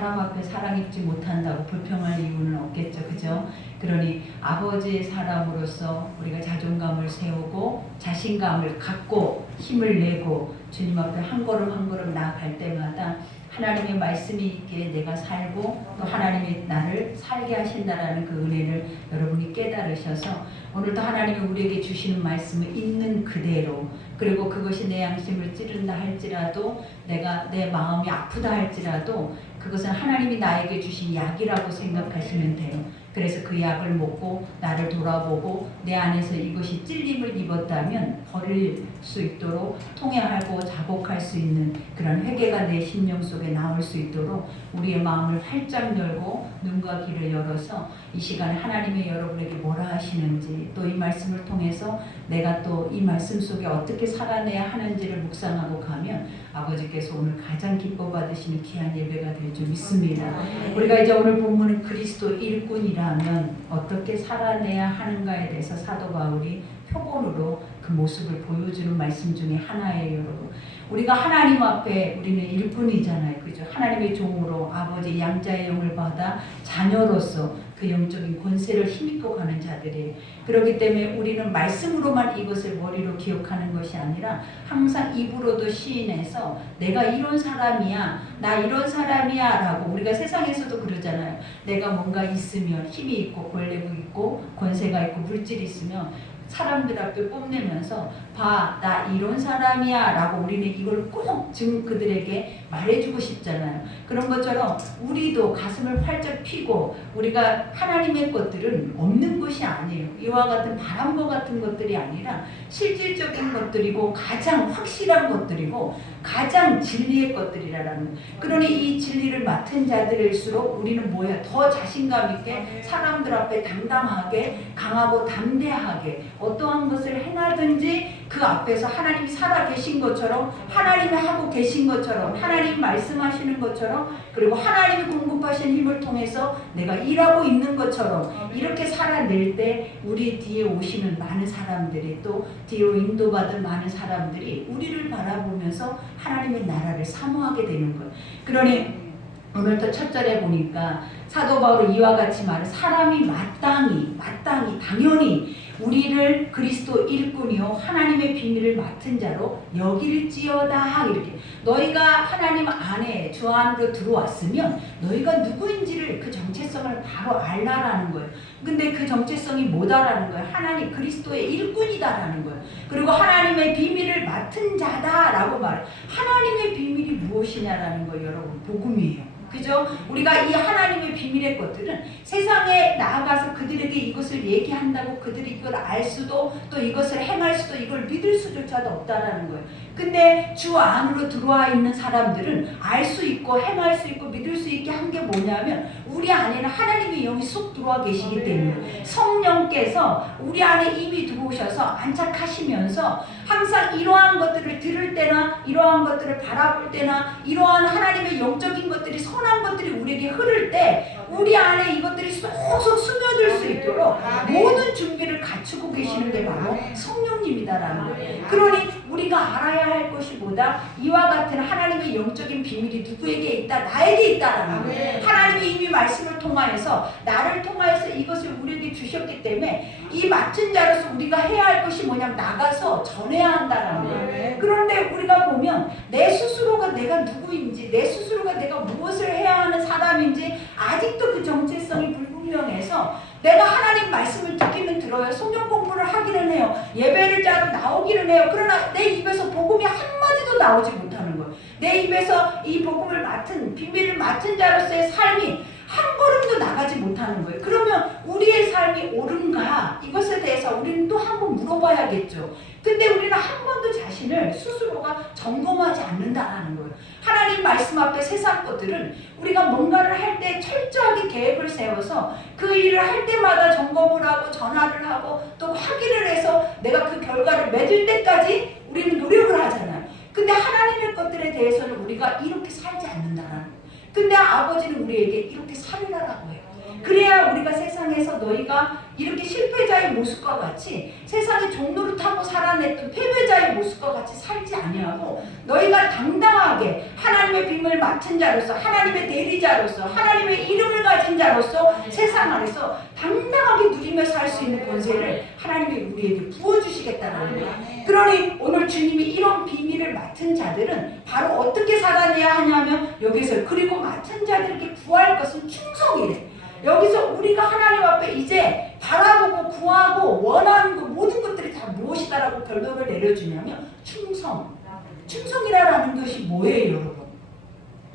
사람 앞에 사랑 입지 못한다고 불평할 이유는 없겠죠. 그죠? 그러니 아버지의 사람으로서 우리가 자존감을 세우고 자신감을 갖고 힘을 내고 주님 앞에 한 걸음 한 걸음 나아갈 때마다 하나님의 말씀이 있기에 내가 살고 또 하나님이 나를 살게 하신다라는 그 은혜를 여러분이 깨달으셔서 오늘도 하나님이 우리에게 주시는 말씀을 있는 그대로, 그리고 그것이 내 양심을 찌른다 할지라도, 내가 내 마음이 아프다 할지라도 그것은 하나님이 나에게 주신 약이라고 생각하시면 돼요. 그래서 그 약을 먹고 나를 돌아보고 내 안에서 이것이 찔림을 입었다면 버릴 수 있도록 통회하고 자복할 수 있는 그런 회개가 내 심령 속에 나올 수 있도록 우리의 마음을 활짝 열고 눈과 귀를 열어서 이 시간에 하나님이 여러분에게 뭐라 하시는지, 또 이 말씀을 통해서 내가 또 이 말씀 속에 어떻게 살아내야 하는지를 묵상하고 가면 아버지께서 오늘 가장 기뻐 받으시는 귀한 예배가 될 줄 믿습니다. 우리가 이제 오늘 본문은 그리스도 일꾼이라면 어떻게 살아내야 하는가에 대해서 사도 바울이 표본으로 그 모습을 보여주는 말씀 중에 하나예요, 여러분. 우리가 하나님 앞에 우리는 일꾼이잖아요. 그죠? 하나님의 종으로 아버지 양자의 영을 받아 자녀로서 그 영적인 권세를 힘입고 가는 자들이에요. 그렇기 때문에 우리는 말씀으로만 이것을 머리로 기억하는 것이 아니라 항상 입으로도 시인해서 내가 이런 사람이야, 나 이런 사람이야 라고. 우리가 세상에서도 그러잖아요. 내가 뭔가 있으면 힘이 있고 권력이 있고 권세가 있고 물질이 있으면 사람들 앞에 뽐내면서 봐, 나 이런 사람이야 라고 우리는 이걸 꼭 지금 그들에게 말해주고 싶잖아요. 그런 것처럼 우리도 가슴을 활짝 피고 우리가 하나님의 것들은 없는 것이 아니에요. 이와 같은 바람과 같은 것들이 아니라 실질적인 것들이고 가장 확실한 것들이고 가장 진리의 것들이라는 거예요. 그러니 이 진리를 맡은 자들일수록 우리는 뭐야? 더 자신감 있게 사람들 앞에 당당하게 강하고 담대하게 어떠한 것을 행하든지 그 앞에서 하나님이 살아계신 것처럼, 하나님이 하고 계신 것처럼, 하나님이 말씀하시는 것처럼, 그리고 하나님이 공급하신 힘을 통해서 내가 일하고 있는 것처럼 이렇게 살아낼 때 우리 뒤에 오시는 많은 사람들이, 또 뒤로 인도받은 많은 사람들이 우리를 바라보면서 하나님의 나라를 사모하게 되는 거예요. 그러니 오늘도 첫 절에 보니까 사도 바울은 이와 같이 말해, 사람이 마땅히 당연히 우리를 그리스도 일꾼이요 하나님의 비밀을 맡은 자로 여길지어다. 이렇게 너희가 하나님 안에 주 안으로 들어왔으면 너희가 누구인지를 그 정체성을 바로 알라라는 거예요. 근데 그 정체성이 뭐다라는 거예요? 하나님 그리스도의 일꾼이다라는 거예요. 그리고 하나님의 비밀을 맡은 자다라고 말해요. 하나님의 비밀이 무엇이냐라는 거예요, 여러분. 복음이에요. 그죠? 우리가 이 하나님의 비밀의 것들은 세상에 나아가서 그들에게 이것을 얘기한다고 그들이 이걸 알 수도, 또 이것을 행할 수도, 이걸 믿을 수조차도 없다라는 거예요. 근데 주 안으로 들어와 있는 사람들은 알 수 있고 행할 수 있고 믿을 수 있게 한 게 뭐냐면 우리 안에는 하나님의 영이 쏙 들어와 계시기 때문에 성령께서 우리 안에 이미 들어오셔서 안착하시면서 항상 이러한 것들을 들을 때나 이러한 것들을 바라볼 때나 이러한 하나님의 영적인 것들이, 선한 것들이 우리에게 흐를 때 우리 안에 이것들이 쏙쏙 스며들 수 있도록 모든 준비를 갖추고 계시는 게 바로 성령님이다라는 거예요. 그러니 우리가 알아야 할 것이 뭐다? 이와 같은 하나님의 영적인 비밀이 누구에게 있다? 나에게 있다라는 거예요. 하나님이 이미 말씀을 통하여서 나를 통하여서 이것을 우리에게 주셨기 때문에 이 맡은 자로서 우리가 해야 할 것이 뭐냐면 나가서 전해야 한다라는 거예요. 그런데 우리가 보면 내 스스로가 내가 누구인지, 내 스스로가 내가 무엇을 해야 하는 사람인지 아직도 그 정체성이 불분명해서 내가 하나님 말씀을 듣기는 들어요. 성경 공부를 하기는 해요. 예배를 자로 나오기는 해요. 그러나 내 입에서 복음이 한마디도 나오지 못하는 거예요. 내 입에서 이 복음을 맡은, 비밀을 맡은 자로서의 삶이 한 걸음도 나가지 못하는 거예요. 그러면 우리의 삶이 옳은가? 이것에 대해서 우리는 또 한 번 물어봐야겠죠. 근데 우리는 한 번도 자신을 스스로가 점검하지 않는다라는 거예요. 하나님 말씀 앞에 세상 것들은 우리가 뭔가를 할 때 철저하게 계획을 세워서 그 일을 할 때마다 점검을 하고 전화를 하고 또 확인을 해서 내가 그 결과를 맺을 때까지 우리는 노력을 하잖아요. 근데 하나님의 것들에 대해서는 우리가 이렇게 살지 않는다라는 거예요. 근데 아버지는 우리에게 이렇게 살으라고 해요. 그래야 우리가 세상에서 너희가 이렇게 실패자의 모습과 같이 세상의 종로를 타고 살아냈던 패배자의 모습과 같이 살지 아니하고 너희가 당당하게 하나님의 빔을 맡은 자로서 하나님의 대리자로서 하나님의 이름을 가진 자로서 세상 안에서 당당하게 누리며 살 수 있는 권세를 하나님이 우리에게 부어주시겠다는 거예요. 그러니 오늘 주님이 이런 비밀을 맡은 자들은 바로 어떻게 살아내야 하냐면 여기서 그리고 맡은 자들에게 구할 것은 충성이래. 여기서 우리가 하나님 앞에 이제 바라보고 구하고 원하는 것 모든 것들이 다 무엇이다라고 결론을 내려주냐면 충성. 충성이라는 것이 뭐예요, 여러분?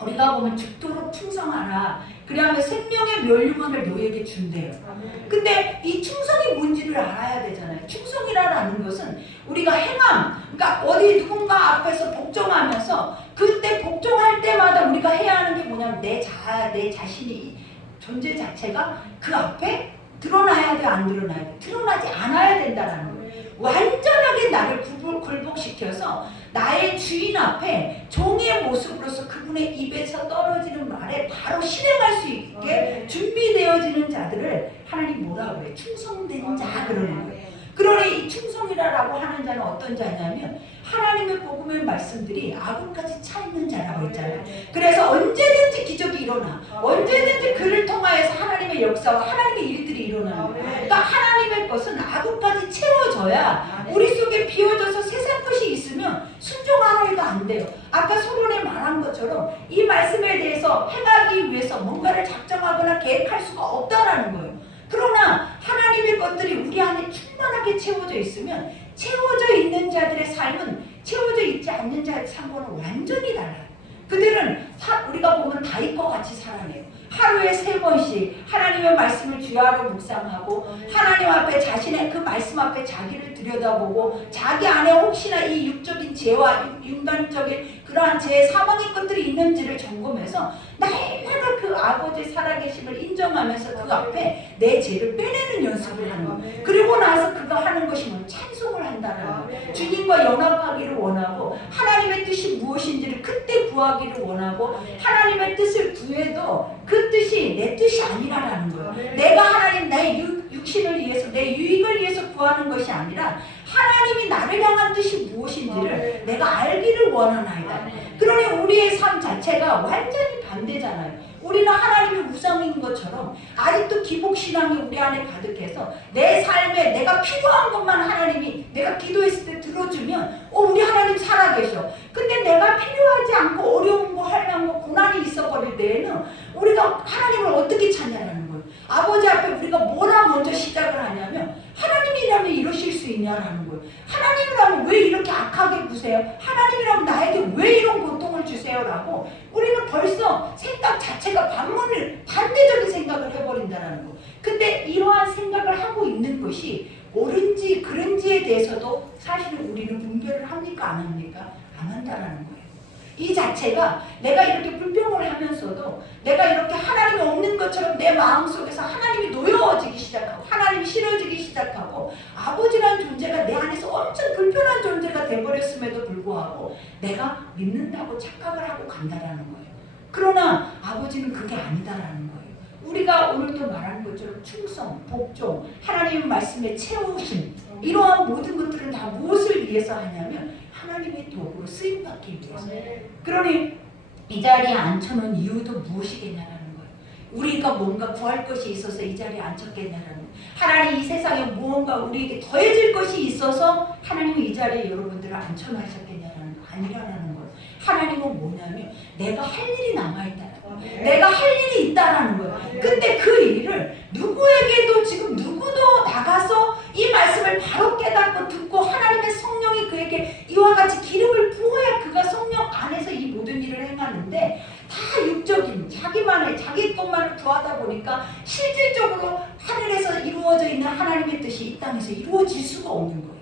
우리가 보면 죽도록 충성하라. 그러면 생명의 멸류관을 너에게 준대요. 근데 이 충성이 뭔지를 알아야 되잖아요. 충성이라는 것은 우리가 행함, 그러니까 어디 누군가 앞에서 복종하면서 그때 복종할 때마다 우리가 해야 하는 게 뭐냐면 내 자신이 존재 자체가 그 앞에 드러나야 돼, 안 드러나야 돼? 드러나지 않아야 된다는 거예요. 완전하게 나를 굴복시켜서 나의 주인 앞에 종의 모습으로서 그분의 입에서 떨어지는 말에 바로 실행할 수 있게 준비되어지는 자들을 하나님 뭐라고 해요? 충성된 자 그러는 거예요. 그러니 이 충성이라고 하는 자는 어떤 자냐면 하나님의 복음의 말씀들이 아군까지 차 있는 자라고 했잖아요. 그래서 언제든지 기적이 일어나, 언제든지 그를 통하여서 하나님의 역사와 하나님의 일들이 일어나는 거예요. 그러니까 하나님의 것은 아군까지 채워져야 우리 속에 비워져서 세상 것이 있으면 순종하라 해도 안 돼요. 아까 소론에 말한 것처럼 이 말씀에 대해서 행하기 위해서 뭔가를 작정하거나 계획할 수가 없다라는 거예요. 그러나 하나님의 것들이 우리 안에 충만하게 채워져 있으면 채워져 있는 자들의 삶은 채워져 있지 않는 자의 삶과는 완전히 달라요. 그들은 우리가 보면 다윗과 같이 살아내요. 하루에 3번씩 하나님의 말씀을 주야로 묵상하고 하나님 앞에 자신의 그 말씀 앞에 자기를 들여다보고 자기 안에 혹시나 이 육적인 죄와 인간적인 그러한 죄 사망의 것들이 있는지를 점검해서 날마다 그 아버지의 살아계심을 인정하면서 그 앞에 내 죄를 빼내는 연습을 하는 거예요. 그리고 나서 그가 하는 것이 뭐 찬송을 한다는 거예요. 주님과 연합하기를 원하고 하나님의 뜻이 무엇인지를 그때 구하기를 원하고 하나님의 뜻을 구해도 그 뜻이 내 뜻이 아니라는 거예요. 내가 하나님 나의 육신을 위해서 내 유익을 위해서 구하는 것이 아니라 하나님이 나를 향한 뜻이 무엇인지를 내가 알기를 원하나이다. 그러니 우리의 삶 자체가 완전히 반대잖아요. 우리는 하나님의 우상인 것처럼 아직도 기복신앙이 우리 안에 가득해서 내 삶에 내가 필요한 것만 하나님이 내가 기도했을 때 들어주면 우리 하나님 살아계셔. 근데 내가 필요하지 않고 어려운 거 하려는 거 고난이 있어버릴 때에는 우리가 하나님을 어떻게 찾냐라는 거예요. 아버지 앞에 우리가 뭐라 먼저 시작을 하냐면 하나님이라면 이러실 수 있냐라는 거예요. 하나님이라면 왜 이렇게 악하게 구세요? 하나님이라면 나에게 왜 이런 고통을 주세요? 라고 우리는 벌써 생각 자체가 반대적인 생각을 해버린다는 거예요. 근데 이러한 생각을 하고 있는 것이 옳은지 그른지에 대해서도 사실은 우리는 분별을 합니까? 안 합니까? 안 한다라는 거예요. 이 자체가 내가 이렇게 불평을 하면서도 내가 이렇게 하나님이 없는 것처럼 내 마음속에서 하나님이 놓여지기 시작하고 하나님이 싫어지기 시작하고 아버지라는 존재가 내 안에서 엄청 불편한 존재가 돼버렸음에도 불구하고 내가 믿는다고 착각을 하고 간다라는 거예요. 그러나 아버지는 그게 아니다라는 거예요. 우리가 오늘도 말한 것처럼 충성, 복종, 하나님의 말씀에 채우심 이러한 모든 것들은 다 무엇을 위해서 하냐면 하나님의 도구로 쓰임받기 위해서. 그러니 이 자리에 앉혀놓은 이유도 무엇이겠냐라는 거예요. 우리가 뭔가 구할 것이 있어서 이 자리에 앉혔겠냐라는 거예요. 하나님 이 세상에 무언가 우리에게 더해질 것이 있어서 하나님이 이 자리에 여러분들을 앉혀놓으셨겠냐라는 거 아니라는 거예요. 하나님은 뭐냐면 내가 할 일이 남아있다라는 거예요. 내가 할 일이 있다라는 거예요. 근데 그 일을 누구에게도 지금 누구도 나가서 이 말씀을 바로 깨닫고 듣고 하나님의 성령이 그에게 이와 같이 기름을 부어야 그가 성령 안에서 이 모든 일을 행하는데 다 육적인 자기만의 자기 것만을 구하다 보니까 실질적으로 하늘에서 이루어져 있는 하나님의 뜻이 이 땅에서 이루어질 수가 없는 거예요.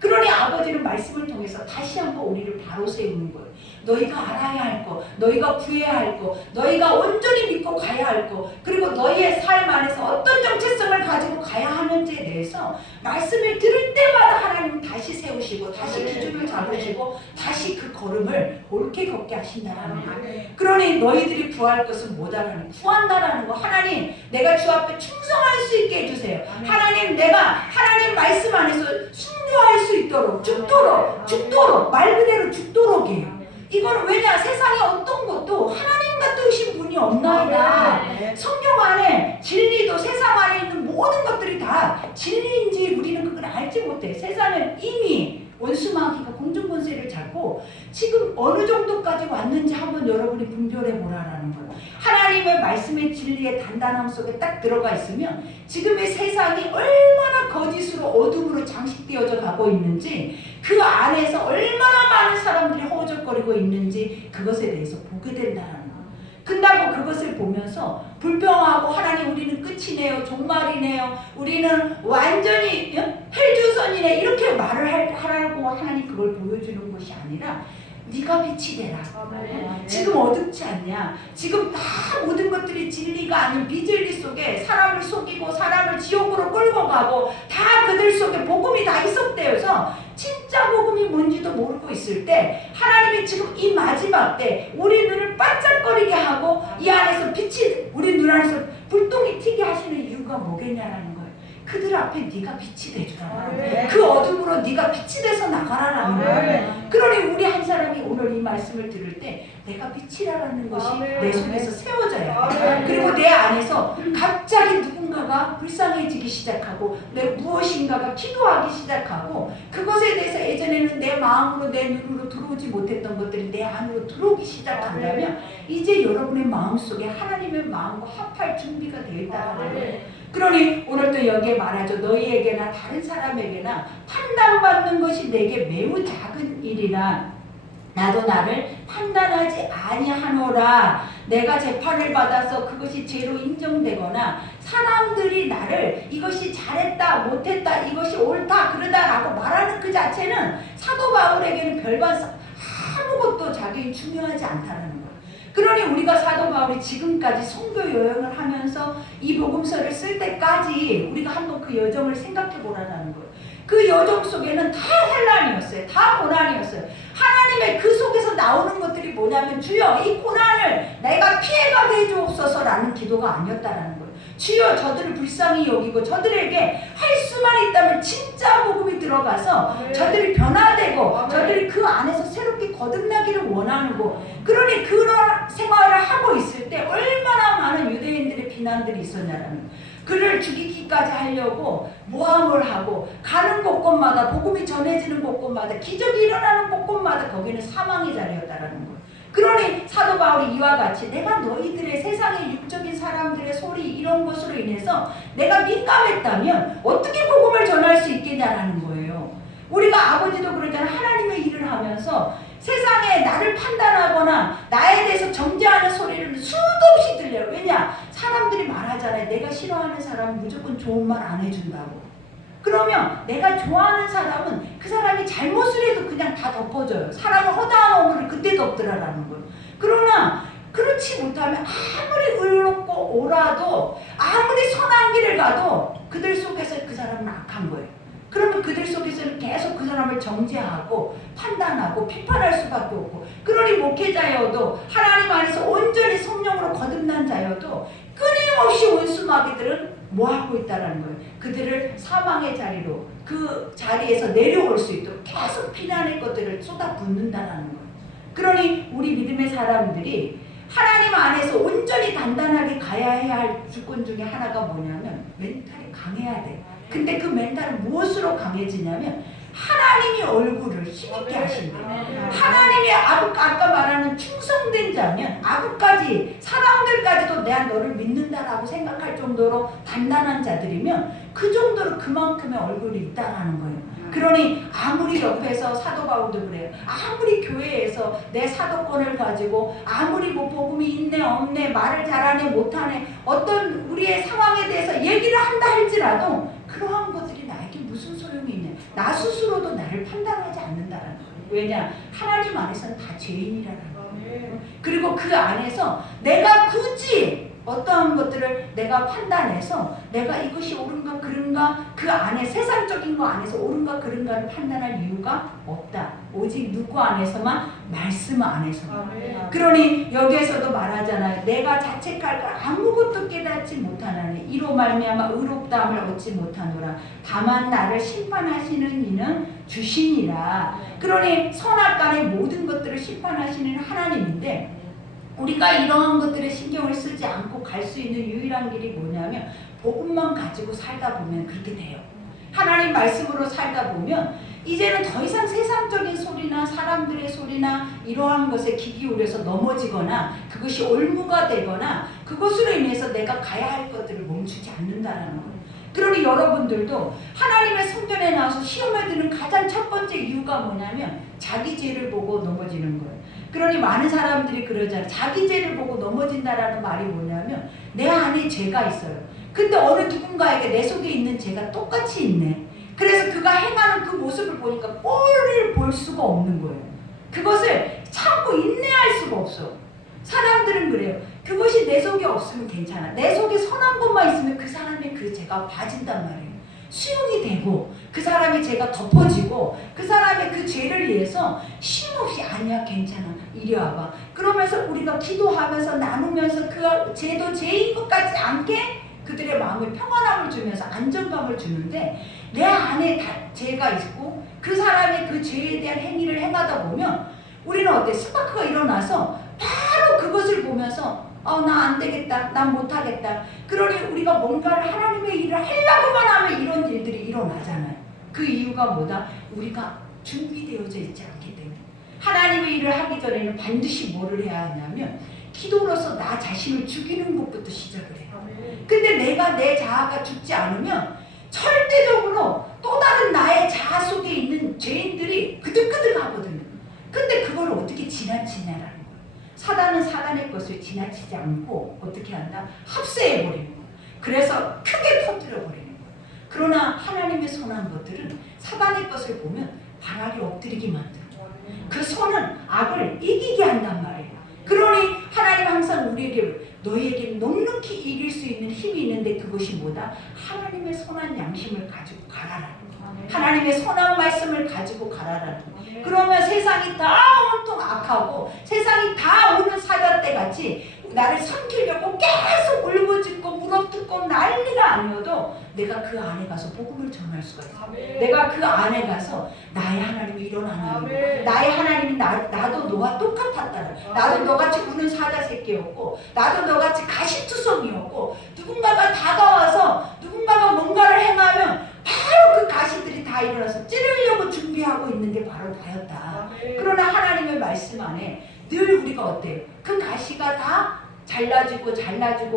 그러니 아버지는 말씀을 통해서 다시 한번 우리를 바로 세우는 거예요. 너희가 알아야 할 것, 너희가 구해야 할 것, 너희가 온전히 믿고 가야 할 것, 그리고 너희의 삶 안에서 어떤 정체성을 가지고 가야 하는지에 대해서 말씀을 들을 때마다 하나님은 다시 세우시고 다시 기준을 잡으시고 다시 그 걸음을 옳게 걷게 하신다라는 거예요. 그러니 너희들이 구할 것은 뭐다라는, 구한다라는 거. 하나님, 내가 주 앞에 충성할 수 있게 해주세요. 하나님, 내가 하나님 말씀 안에서 순교할 수 있도록, 죽도록, 말 그대로 죽도록이에요. 이거는 왜냐? 세상에 어떤 것도 하나님 같으신 분이 없나이다. 성경 안에 진리도 세상 안에 있는 모든 것들이 다 진리인지 우리는 그걸 알지 못해. 세상은 이미 원수마귀가 공중권세를 잡고 지금 어느 정도까지 왔는지 한번 여러분이 분별해 보라라는 거예요. 하나님의 말씀의 진리의 단단함 속에 딱 들어가 있으면 지금의 세상이 얼마나 거짓으로 어둠으로 장식되어져 가고 있는지, 그 안에서 얼마나 많은 사람들이 허우적거리고 있는지 그것에 대해서 보게 된다는 거예요. 끝나고 그것을 보면서 불평하고 하나님 우리는 끝이네요, 종말이네요, 우리는 완전히 헬주선이네 이렇게 말을 하라고 하나님 그걸 보여주는 것이 아니라 네가 빛이 되라. 지금 어둡지 않냐? 지금 다 모든 것들이 진리가 아닌 비진리 속에 사람을 속이고 사람을 지옥으로 끌고 가고 다 그들 속에 복음이 다 희석되어서 진짜 복음이 뭔지도 모르고 있을 때 하나님이 지금 이 마지막 때 우리 눈을 반짝거리게 하고 이 안에서 빛이 우리 눈 안에서 불똥이 튀게 하시는 이유가 뭐겠냐라는 거예요. 그들 앞에 네가 빛이 되주라. 그 어둠으로 네가 빛이 돼서 나가라라는 거예요. 그러니 우리 한 사람이 오늘 이 말씀을 들을 때 내가 빛이라는 것이 내 속에서 세워져야 돼. 그리고 내 안에서 갑자기 누군가가 불쌍해지기 시작하고 내 무엇인가가 기도하기 시작하고 그것에 대해서 예전에는 내 마음으로 내 눈으로 들어오지 못했던 것들이 내 안으로 들어오기 시작한다면 이제 여러분의 마음속에 하나님의 마음과 합할 준비가 되어 있다는 거예요. 그러니 오늘도 여기에 말하죠. 너희에게나 다른 사람에게나 판단받는 것이 내게 매우 작은 일이라 나도 나를 판단하지 아니하노라. 내가 재판을 받아서 그것이 죄로 인정되거나 사람들이 나를 이것이 잘했다 못했다 이것이 옳다 그러다라고 말하는 그 자체는 사도 바울에게는 별반 아무것도 자기 중요하지 않다는 거예요. 그러니 우리가 사도 바울이 지금까지 선교 여행을 하면서 이 복음서를 쓸 때까지 우리가 한번 그 여정을 생각해 보라는 거예요. 그 여정 속에는 다 환난이었어요. 다 고난이었어요. 하나님의 그 속에서 나오는 것들이 뭐냐면 주여 이 고난을 내가 피해가게 해주옵소서라는 기도가 아니었다라는 거예요. 주여 저들을 불쌍히 여기고 저들에게 할 수만 있다면 진짜 복음이 들어가서 저들이 변화되고 저들이 그 안에서 새롭게 거듭나기를 원하는 거. 그러니 그런 생활을 하고 있을 때 얼마나 많은 유대인들의 비난들이 있었냐라는 거예요. 그를 죽이기까지 하려고 모함을 하고 가는 곳곳마다 복음이 전해지는 곳곳마다 기적이 일어나는 곳곳마다 거기는 사망의 자리였다라는 거예요. 그러니 사도 바울이 이와 같이 내가 너희들의 세상의 육적인 사람들의 소리 이런 것으로 인해서 내가 민감했다면 어떻게 복음을 전할 수 있겠냐라는 거예요. 우리가 아버지도 그러잖아요. 하나님의 일을 하면서 세상에 나를 판단하거나 나에 대해서 정죄하는 소리를 수도 없이 들려요. 왜냐? 사람들이 말하잖아요. 내가 싫어하는 사람은 무조건 좋은 말 안 해준다고. 그러면 내가 좋아하는 사람은 그 사람이 잘못을 해도 그냥 다 덮어줘요. 사람을 허다한 어물을 그때 덮더라라는 거예요. 그러나 그렇지 못하면 아무리 의롭고 옳아도 아무리 선한 길을 가도 그들 속에서 그 사람은 악한 거예요. 그러면 그들 속에서는 계속 그 사람을 정죄하고 판단하고 비판할 수밖에 없고, 그러니 목회자여도 하나님 안에서 온전히 성령으로 거듭난 자여도 끊임없이 원수마귀들은 뭐하고 있다는 거예요. 그들을 사망의 자리로 그 자리에서 내려올 수 있도록 계속 비난의 것들을 쏟아붓는다는 거예요. 그러니 우리 믿음의 사람들이 하나님 안에서 온전히 단단하게 가야 해야 할 주권 중에 하나가 뭐냐면 멘탈이 강해야 돼. 근데 그 멘탈은 무엇으로 강해지냐면 하나님이 얼굴을 힘있게 하신대요. 하나님이 아까 말하는 충성된 자면 아구까지 사람들까지도 내가 너를 믿는다라고 생각할 정도로 단단한 자들이면 그 정도로 그만큼의 얼굴이 있다라는 거예요. 그러니 아무리 옆에서 사도 바울도 그래요. 아무리 교회에서 내 사도권을 가지고 아무리 뭐 복음이 있네 없네 말을 잘하네 못하네 어떤 우리의 상황에 대해서 얘기를 한다 할지라도 그러한 것들이 나에게 무슨 소용이 있냐. 나 스스로도 나를 판단하지 않는다라는 거예요. 왜냐? 하나님 안에서는 다 죄인이라는 거예요. 그리고 그 안에서 내가 굳이 어떠한 것들을 내가 판단해서 내가 이것이 옳은가 그른가 그 안에 세상적인 거 안에서 옳은가 그른가를 판단할 이유가 없다. 오직 누구 안에서만? 말씀 안에서만. 그러니 여기에서도 말하잖아요. 내가 자책할 걸 아무것도 깨닫지 못하나니 이로 말미암아 의롭다함을 얻지 못하노라. 다만 나를 심판하시는 이는 주시니라. 그러니 선악간의 모든 것들을 심판하시는 하나님인데 우리가 이러한 것들에 신경을 쓰지 않고 갈 수 있는 유일한 길이 뭐냐면 복음만 가지고 살다 보면 그렇게 돼요. 하나님 말씀으로 살다 보면 이제는 더 이상 세상적인 소리나 사람들의 소리나 이러한 것에 귀 기울여서 넘어지거나 그것이 올무가 되거나 그것으로 인해서 내가 가야 할 것들을 멈추지 않는다라는 거예요. 그러니 여러분들도 하나님의 성전에 나와서 시험에 드는 가장 첫 번째 이유가 뭐냐면 자기 죄를 보고 넘어지는 거예요. 그러니 많은 사람들이 그러잖아요. 자기 죄를 보고 넘어진다라는 말이 뭐냐면 내 안에 죄가 있어요. 근데 어느 누군가에게 내 속에 있는 죄가 똑같이 있네. 그래서 그가 행하는 그 모습을 보니까 꼴을 볼 수가 없는 거예요. 그것을 참고 인내할 수가 없어. 사람들은 그래요. 그것이 내 속에 없으면 괜찮아. 내 속에 선한 것만 있으면 그 사람의 그 죄가 봐진단 말이에요. 수용이 되고 그 사람의 죄가 덮어지고 그 사람의 그 죄를 위해서 쉼없이 아니야 괜찮아 이리 와봐. 그러면서 우리가 기도하면서 나누면서 그 죄도 죄인 것 같지 않게 그들의 마음에 평안함을 주면서 안정감을 주는데 내 안에 다 죄가 있고 그 사람의 그 죄에 대한 행위를 행하다 보면 우리는 어때? 스파크가 일어나서 바로 그것을 보면서 나 안 되겠다. 난 못하겠다. 그러니 우리가 뭔가를 하나님의 일을 하려고만 하면 이런 일들이 일어나잖아요. 그 이유가 뭐다? 우리가 준비되어져 있지 않기 때문에. 하나님의 일을 하기 전에는 반드시 뭐를 해야 하냐면 기도로서 나 자신을 죽이는 것부터 시작을 해요. 근데 내가 내 자아가 죽지 않으면 절대적으로 또 다른 나의 자아 속에 있는 죄인들이 그득그득하거든요. 근데 그걸 어떻게 지나치냐라는 거예요. 사단은 사단의 것을 지나치지 않고 어떻게 한다? 합세해버리는 거예요. 그래서 크게 터뜨려버리는 거예요. 그러나 하나님의 선한 것들은 사단의 것을 보면 발알이 엎드리게 만들어요. 그 선은 악을 이기게 한단 말이에요. 그러니 하나님 항상 우리에게 너희에게 넉넉히 이길 수 있는 힘이 있는데 그것이 뭐다? 하나님의 선한 양심을 가지고 가라라. 하나님의 선한 말씀을 가지고 가라라는 거예요. 그러면 세상이 다 온통 악하고 세상이 다 오는 사자떼 같이 나를 삼키려고 계속 울부짖고 물어뜯고 난리가 아니어도 내가 그 안에 가서 복음을 전할 수가 있어요. 내가 그 안에 가서 나의 하나님이 이런 하나님, 나의 하나님이 나도 너와 똑같았다. 나도 너같이 우는 사자 새끼였고 나도 너같이 가시투성이었고 누군가가 다가와서 누군가가 뭔가를 행하면 바로 그 가시들이 다 일어나서 찌르려고 준비하고 있는 게 바로 나였다. 그러나 하나님의 말씀 안에 늘 우리가 어때요? 그 가시가 다 잘라지고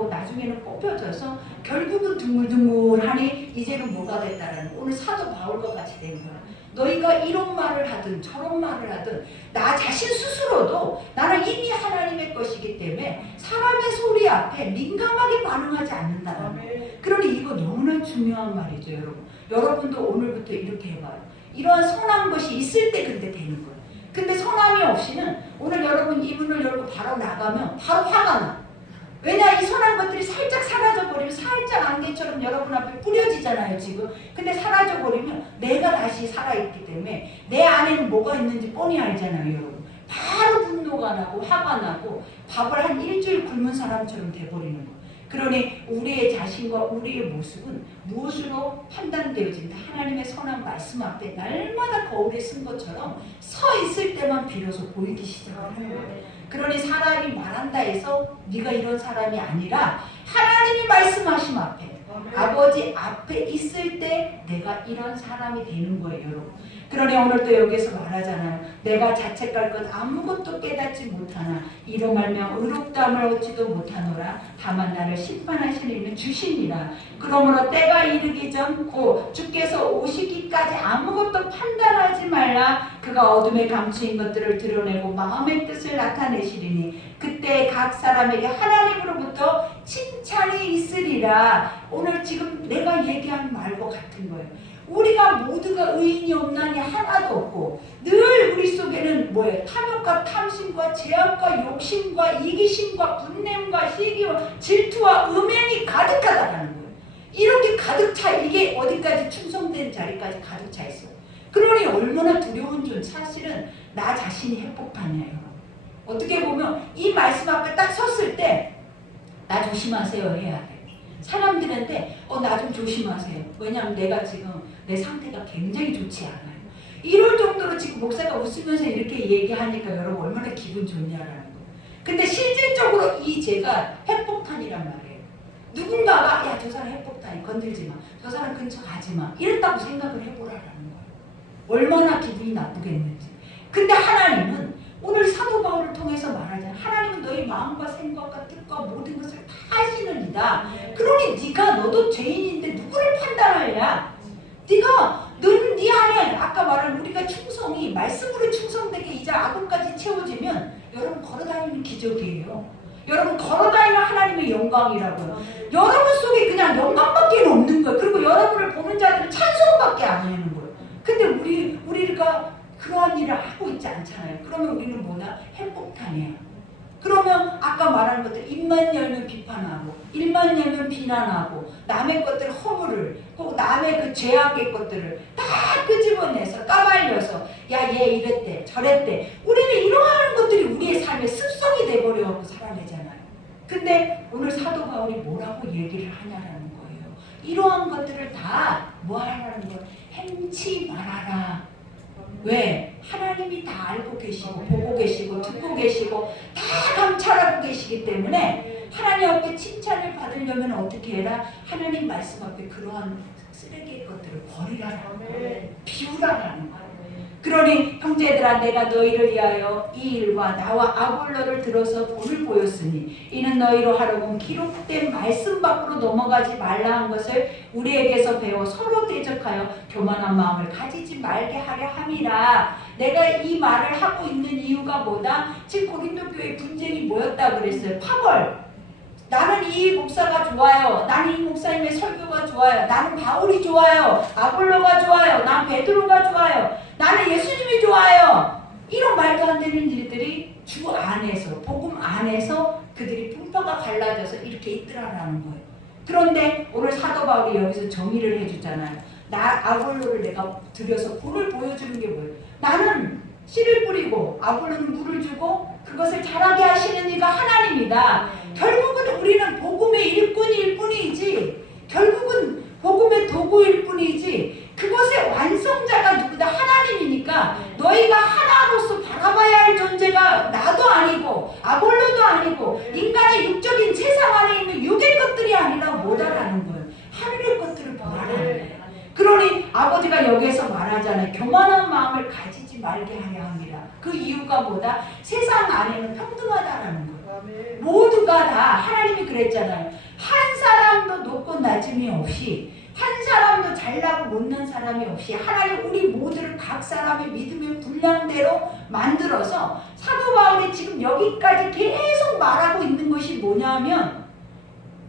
나중에는 뽑혀져서 결국은 드물드물하니 이제는 뭐가 됐다라는 오늘 사도 바울과 같이 된 거야. 너희가 이런 말을 하든 저런 말을 하든 나 자신 스스로도 나는 이미 하나님의 것이기 때문에 사람의 소리 앞에 민감하게 반응하지 않는다는 거예요. 그러니 이거 너무나 중요한 말이죠, 여러분. 여러분도 오늘부터 이렇게 해봐요. 이러한 선한 것이 있을 때 근데 되는 거예요. 근데 선함이 없이는 오늘 여러분 이문을 열고 바로 나가면 바로 화가 나. 왜냐 이 선한 것들이 살짝 사라져버리면 살짝 안개처럼 여러분 앞에 뿌려지잖아요 지금. 근데 사라져버리면 내가 다시 살아있기 때문에 내 안에는 뭐가 있는지 뻔히 알잖아요 여러분. 바로 분노가 나고 화가 나고 밥을 한 일주일 굶은 사람처럼 돼버리는 거예요. 그러니 우리의 자신과 우리의 모습은 무엇으로 판단되어진다? 하나님의 선한 말씀 앞에 날마다 거울에 쓴 것처럼 서 있을 때만 비로소 보이기 시작하는 거예요. 그러니 사람이 말한다 해서 네가 이런 사람이 아니라 하나님이 말씀하심 앞에 아버지 앞에 있을 때 내가 이런 사람이 되는 거예요 여러분. 그러니 오늘 또 여기서 말하잖아요. 내가 자책할 것 아무것도 깨닫지 못하나 이로 말미암아 의롭다함을 얻지도 못하노라. 다만 나를 심판하시는 이는 주시니라. 그러므로 때가 이르기 전 곧 주께서 오시기까지 아무것도 판단하지 말라. 그가 어둠에 감추인 것들을 드러내고 마음의 뜻을 나타내시리니 그때 각 사람에게 하나님으로부터 칭찬이 있으리라. 오늘 지금 내가 얘기한 말과 같은 거예요. 우리가 모두가 의인이 없나니 하나도 없고 늘 우리 속에는 뭐예요? 탐욕과 탐심과 죄악과 욕심과 이기심과 분냄과 시기와 질투와 음행이 가득하다라는 거예요. 이렇게 가득 차, 이게 어디까지 충성된 자리까지 가득 차 있어요. 그러니 얼마나 두려운 줄, 사실은 나 자신이 핵폭탄이에요. 어떻게 보면 이 말씀 앞에 딱 섰을 때 나 조심하세요 해야 돼. 사람들한테 나 좀 조심하세요. 왜냐하면 내가 지금 내 상태가 굉장히 좋지 않아요. 이럴 정도로 지금 목사가 웃으면서 이렇게 얘기하니까 여러분 얼마나 기분 좋냐라는 거예요. 근데 실질적으로 이 죄가 핵폭탄이란 말이에요. 누군가가 야, 저 사람 핵폭탄이 건들지 마. 저 사람 근처 가지 마. 이랬다고 생각을 해보라라는 거예요. 얼마나 기분이 나쁘겠는지. 근데 하나님은 오늘 사도 바울을 통해서 말하잖아요. 하나님은 너희 마음과 생각과 뜻과 모든 것을 다 아시는 이다. 그러니 네가 너도 죄인인데 누구를 판단하랴? 네가 넌 네 안에 아까 말한 우리가 충성이 말씀으로 충성되게 이제 악을까지 채워지면 여러분 걸어다니는 기적이에요. 여러분 걸어다니는 하나님의 영광이라고요. 여러분 속에 그냥 영광밖에 없는 거예요. 그리고 여러분을 보는 자들은 찬송밖에 안 하는 거예요. 근데 우리가 그러한 일을 하고 있지 않잖아요. 그러면 우리는 뭐냐? 핵폭탄이에요. 그러면 아까 말한 것들 입만 열면 비판하고 입만 열면 비난하고 남의 것들 허물을 꼭 남의 그 죄악의 것들을 다 끄집어내서 까발려서 야 얘 이랬대 저랬대. 우리는 이러한 것들이 우리의 삶의 습성이 돼버려갖고 살아내잖아요. 근데 오늘 사도 바울이 뭐라고 얘기를 하냐라는 거예요. 이러한 것들을 다 뭐 하라는 거예요? 행치 말아라. 왜? 하나님이 다 알고 계시고 보고 계시고 듣고 계시고 다 감찰하고 계시기 때문에 하나님 앞에 칭찬을 받으려면 어떻게 해라? 하나님 말씀 앞에 그러한 쓰레기의 것들을 버리라는 거예요. 비우라는 거예요. 그러니 형제들아 내가 너희를 위하여 이 일과 나와 아볼로를 들어서 본을 보였으니 이는 너희로 하려고 기록된 말씀 밖으로 넘어가지 말라 한 것을 우리에게서 배워 서로 대적하여 교만한 마음을 가지지 말게 하려 함이라. 내가 이 말을 하고 있는 이유가 뭐다? 지금 고린도 교회 분쟁이 뭐였다 그랬어요? 파벌. 나는 이 목사가 좋아요. 나는 이 목사님의 설교가 좋아요. 나는 바울이 좋아요. 아볼로가 좋아요. 난 베드로가 좋아요. 나는 예수님이 좋아요. 이런 말도 안 되는 일들이 주 안에서 복음 안에서 그들이 분파가 갈라져서 이렇게 있더라라는 거예요. 그런데 오늘 사도 바울이 여기서 정의를 해주잖아요. 나 아볼로를 내가 들여서 본을 보여주는 게 뭐예요? 나는 씨를 뿌리고 아볼로는 물을 주고 그것을 자라게 하시는 이가 하나님이다. 결국은 우리는 복음의 일꾼일 뿐이지 결국은 복음의 도구일 뿐이지 그것의 완성자가 누구다? 하나님이니까 너희가 하나로서 바라봐야 할 존재가 나도 아니고 아볼로도 아니고 인간의 육적인 세상 안에 있는 육의 것들이 아니라 뭐다라는 거예요. 하늘의 것들을 보라는 거예요. 그러니 아버지가 여기에서 말하잖아요. 교만한 마음을 가지지 말게 하려 합니다. 그 이유가 뭐다? 세상 안에는 평등하다라는 거예요. 모두가 다 하나님이 그랬잖아요. 한 사람도 높고 낮음이 없이 한 사람도 잘나고 못난 사람이 없이 하나님 우리 모두를 각 사람의 믿음의 분량대로 만들어서 사도 바울이 지금 여기까지 계속 말하고 있는 것이 뭐냐면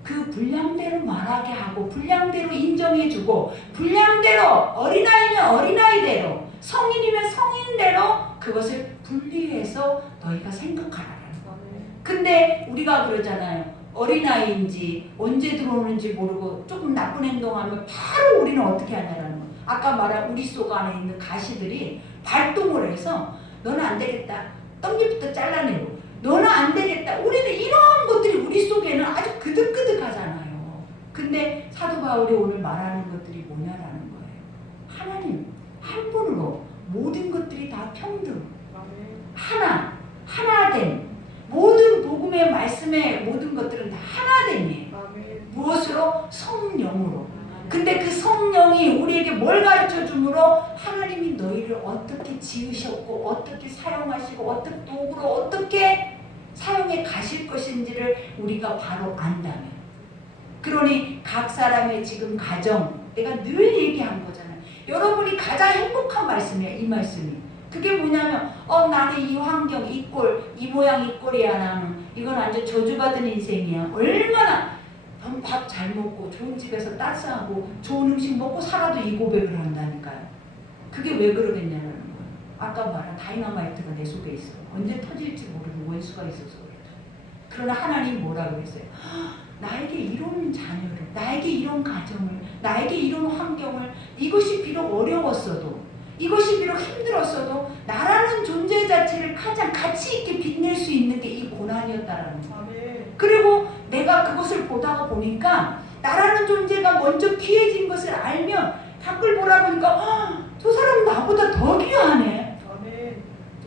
그 분량대로 말하게 하고 분량대로 인정해주고 분량대로 어린아이면 어린아이대로 성인이면 성인대로 그것을 분리해서 너희가 생각하라는 거예요. 근데 우리가 그러잖아요. 어린아이인지 언제 들어오는지 모르고 조금 나쁜 행동하면 바로 우리는 어떻게 하냐라는 거예요. 아까 말한 우리 속 안에 있는 가시들이 발동을 해서 너는 안 되겠다. 떡잎부터 잘라내고 너는 안 되겠다. 우리는 이런 것들이 우리 속에는 아주 그득그득하잖아요. 근데 사도 바울이 오늘 말하는 것들이 뭐냐라는 거예요. 하나님 한 분으로 모든 것들이 다 평등 하나됨 모든 복음의 말씀의 모든 것들은 다 하나됨이에요. 무엇으로? 성령으로. 근데 그 성령이 우리에게 뭘 가르쳐 주므로 하나님이 너희를 어떻게 지으셨고 어떻게 사용하시고 어떻게 도구로 어떻게 사용해 가실 것인지를 우리가 바로 안다면 그러니 각 사람의 지금 가정 내가 늘 얘기한 거잖아요. 여러분이 가장 행복한 말씀이에요. 이 말씀이. 그게 뭐냐면 나는 이 환경 이 꼴 이 모양 이 꼴이야. 나는 이건 완전 저주받은 인생이야. 얼마나 밥 잘 먹고 좋은 집에서 따스하고 좋은 음식 먹고 살아도 이 고백을 한다니까요. 그게 왜 그러겠냐는 거예요. 아까 말한 다이너마이트가 내 속에 있어. 언제 터질지 모르는 원수가 있어서 그렇죠. 그러나 하나님 뭐라 그랬어요? 나에게 이런 자녀를, 나에게 이런 가정을, 나에게 이런 환경을, 이것이 비록 어려웠어도, 이것이 비록 힘들었어도 나라는 존재 자체를 가장 가치 있게 빛낼 수 있는 게 이 고난이었다라는 거예요. 그리고 내가 그것을 보다가 보니까 나라는 존재가 먼저 귀해진 것을 알면 밖을 보라 보니까 저 사람은 나보다 더 귀하네.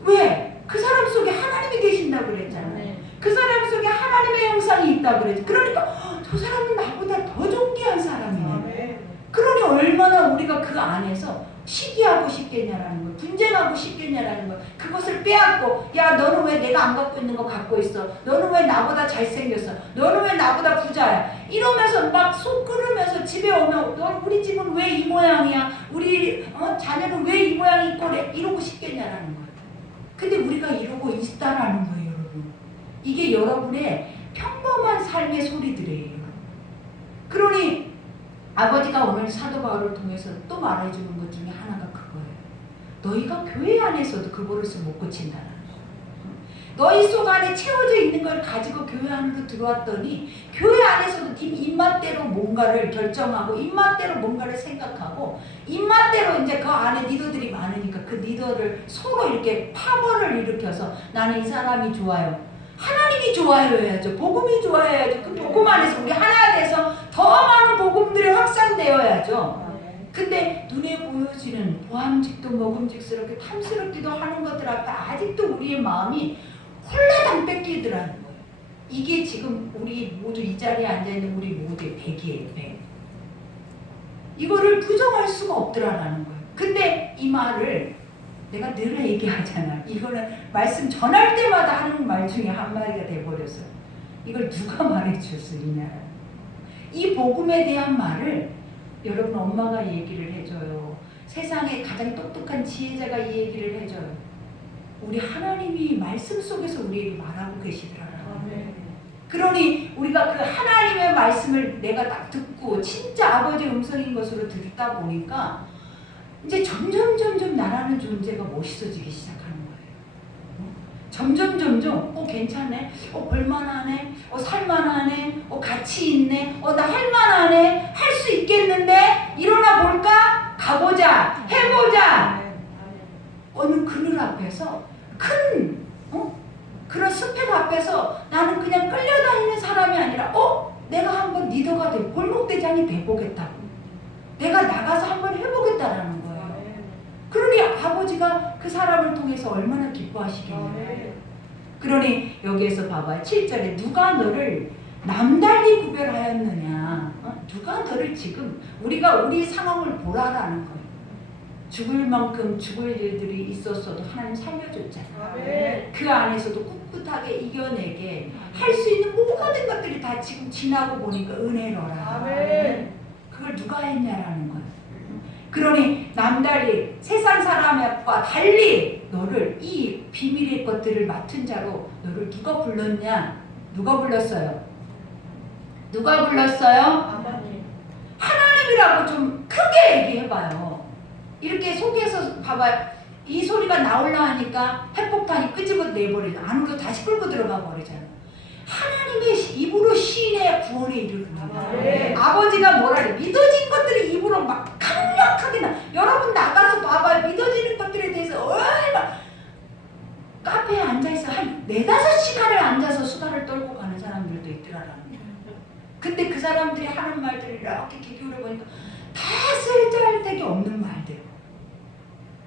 왜? 그 사람 속에 하나님이 계신다고 그랬잖아요. 그 사람 속에 하나님의 형상이 있다고 그랬죠. 그러니까 저 사람은 나보다 더 존귀한 사람이네. 그러니 얼마나 우리가 그 안에서 시기하고 싶겠냐라는 거예요. 분쟁하고 싶겠냐라는 거예요. 그것을 빼앗고 야 너는 왜 내가 안 갖고 있는 거 갖고 있어? 너는 왜 나보다 잘생겼어? 너는 왜 나보다 부자야? 이러면서 막 속 끓으면서 집에 오면 너 우리 집은 왜 이 모양이야? 우리 자녀는 왜 이 모양이 있고 이러고 싶겠냐라는 거예요. 근데 우리가 이러고 있다라는 거예요, 여러분. 이게 여러분의 평범한 삶의 소리들이에요. 그러니 아버지가 오늘 사도 바울을 통해서 또 말해주는 것 중에 하나가 그거예요. 너희가 교회 안에서도 그 버릇을 못 고친다는 거예요. 너희 속 안에 채워져 있는 걸 가지고 교회 안으로 들어왔더니 교회 안에서도 네 입맛대로 뭔가를 결정하고 입맛대로 뭔가를 생각하고 입맛대로 이제 그 안에 리더들이 많으니까 그 리더를 서로 이렇게 파벌을 일으켜서 나는 이 사람이 좋아요. 하나님이 좋아해야죠. 복음이 좋아해야죠. 그 복음 안에서 우리 하나 돼서 더 많은 복음들이 확산되어야죠. 근데 눈에 보여지는 보암직도 먹음직스럽게 탐스럽기도 하는 것들 앞에 아직도 우리의 마음이 홀라당 뺏기더라는 거예요. 이게 지금 우리 모두 이 자리에 앉아있는 우리 모두의 백이에요. 백. 이거를 부정할 수가 없더라라는 거예요. 근데 이 말을 내가 늘 얘기하잖아. 이거는 말씀 전할 때마다 하는 말 중에 한마디가 돼버렸어요. 이걸 누가 말해줄 수 있냐. 이 복음에 대한 말을 여러분 엄마가 얘기를 해줘요. 세상에 가장 똑똑한 지혜자가 이 얘기를 해줘요. 우리 하나님이 말씀 속에서 우리에게 말하고 계시더라고요. 그러니 우리가 그 하나님의 말씀을 내가 딱 듣고 진짜 아버지의 음성인 것으로 듣다 보니까 이제 점점 나라는 존재가 멋있어지기 시작하는 거예요. 점점 괜찮네, 볼만하네, 살만하네, 가치 있네, 나 할만하네, 할 수 있겠는데 일어나 볼까? 가보자, 해보자. 어느 그늘 앞에서 큰 그런 스펙 앞에서 나는 그냥 끌려다니는 사람이 아니라 내가 한번 리더가 돼 골목대장이 돼보겠다고, 내가 나가서 한번 해보겠다라는 거예요. 그러니 아버지가 그 사람을 통해서 얼마나 기뻐하시겠냐요. 그러니 여기에서 봐봐요. 7절에 누가 너를 남달리 구별하였느냐. 누가 너를 지금 우리가 우리 상황을 보라라는 거예요. 죽을 만큼 죽을 일들이 있었어도 하나님 살려줬잖아요. 그 안에서도 꿋꿋하게 이겨내게 할 수 있는 모든 것들이 다 지금 지나고 보니까 은혜로라. 그걸 누가 했냐라는 거예요. 그러니 남달리 세상 사람과 달리 너를 이 비밀의 것들을 맡은 자로 너를 누가 불렀냐? 누가 불렀어요? 누가 불렀어요? 하나님이라고 좀 크게 얘기해봐요. 이렇게 속에서 봐봐요. 이 소리가 나올라 하니까 핵폭탄이 끄집어 내버리죠. 안으로 다시 끌고 들어가 버리잖아요. 하나님의 입으로 시인의 구원에 이르는 아버지가 뭐라 그래? 믿어진 것들이 입으로 막 강력하게 여러분 나가서 봐봐요. 믿어지는 것들에 대해서 얼마나 카페에 앉아있어 한 4-5시간을 앉아서 수다를 떨고 가는 사람들도 있더라라는 거예요. 근데 그 사람들이 하는 말들을 이렇게 귀 기울여 보니까 다 쓸데없는 없는 말들.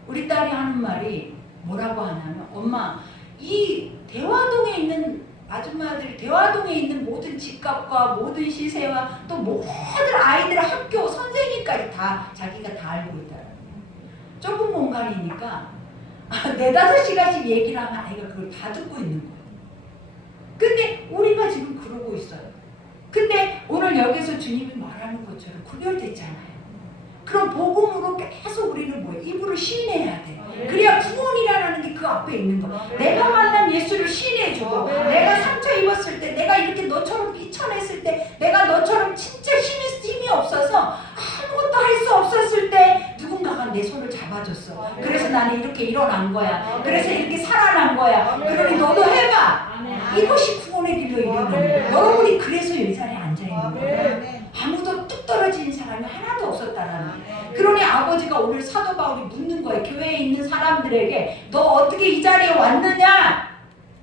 우리 딸이 하는 말이 뭐라고 하냐면 엄마 이 대화동에 있는 아줌마들이 대화동에 있는 모든 집값과 모든 시세와 또 모든 아이들 학교 선생님까지 다 자기가 다 알고 있다. 좁은 공간이니까 4-5시간씩 얘기를 하면 아이가 그걸 다 듣고 있는 거예요. 근데 우리가 지금 그러고 있어요. 근데 오늘 여기서 주님이 말하는 것처럼 구별됐잖아요. 그럼 복음으로 계속 우리는 뭐 입으로 시인해야 돼. 그래야 구원이라는 게 그 앞에 있는 거. 내가 만난 예수를 시인해주고, 내가 상처 입었을 때, 내가 이렇게 너처럼 비천했을 때, 내가 너처럼 진짜 힘이 없어서 아무것도 할 수 없었을 때 누군가가 내 손을 잡아줬어. 그래서 나는 이렇게 일어난 거야. 그래서 이렇게 살아난 거야. 그러니 너도 해봐. 이것이 구원의 길로 이르는 거야. 여러분이 그래서 이 자리에 앉아있는 거야. 아무도 뚝 떨어진 사람이 하나도 없었다라는 거예요. 그러니 아버지가 오늘 사도 바울이 묻는 거예요. 교회에 있는 사람들에게 너 어떻게 이 자리에 왔느냐?